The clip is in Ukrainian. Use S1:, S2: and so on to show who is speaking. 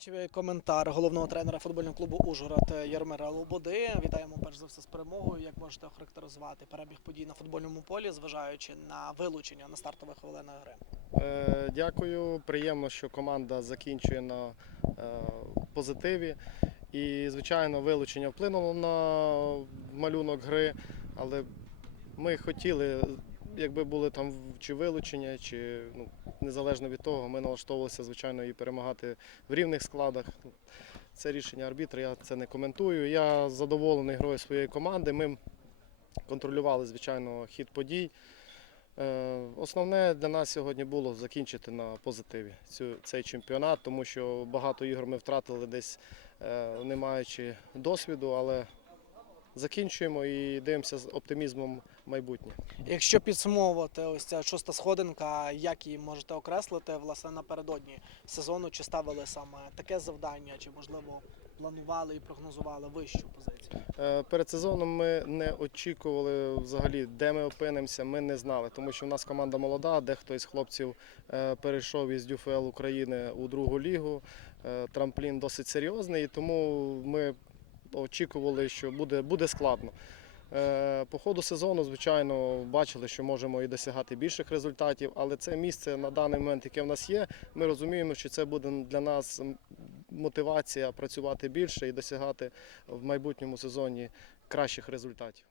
S1: Матчевий коментар головного тренера футбольного клубу Ужгород Ярмира Лободи. Вітаємо перш за все з перемогою. Як можете охарактеризувати перебіг подій на футбольному полі, зважаючи на вилучення на стартових хвилинах гри?
S2: Е, Дякую. Приємно, що команда закінчує на е, позитиві. І, звичайно, вилучення вплинуло на малюнок гри, але ми хотіли, якби були там чи вилучення, чи ну, незалежно від того, ми налаштовувалися, звичайно, і перемагати в рівних складах. Це рішення арбітра, я це не коментую. Я задоволений грою своєї команди. Ми контролювали, звичайно, хід подій. Е, Основне для нас сьогодні було закінчити на позитиві цей чемпіонат, тому що багато ігор ми втратили десь е, не маючи досвіду, але закінчуємо і дивимося з оптимізмом майбутнє.
S1: Якщо підсумовувати ось ця шоста сходинка, як її можете окреслити власне напередодні сезону? Чи ставили саме таке завдання, чи можливо планували і прогнозували вищу позицію?
S2: Е, Перед сезоном ми не очікували взагалі, де ми опинимося, ми не знали, тому що в нас команда молода, дехто із хлопців е, перейшов із ДЮФЛ України у другу лігу. Е, Трамплін досить серйозний, і тому ми очікували, що буде, буде складно. Е, По ходу сезону, звичайно, бачили, що можемо і досягати більших результатів, але це місце на даний момент, яке в нас є, ми розуміємо, що це буде для нас мотивація працювати більше і досягати в майбутньому сезоні кращих результатів.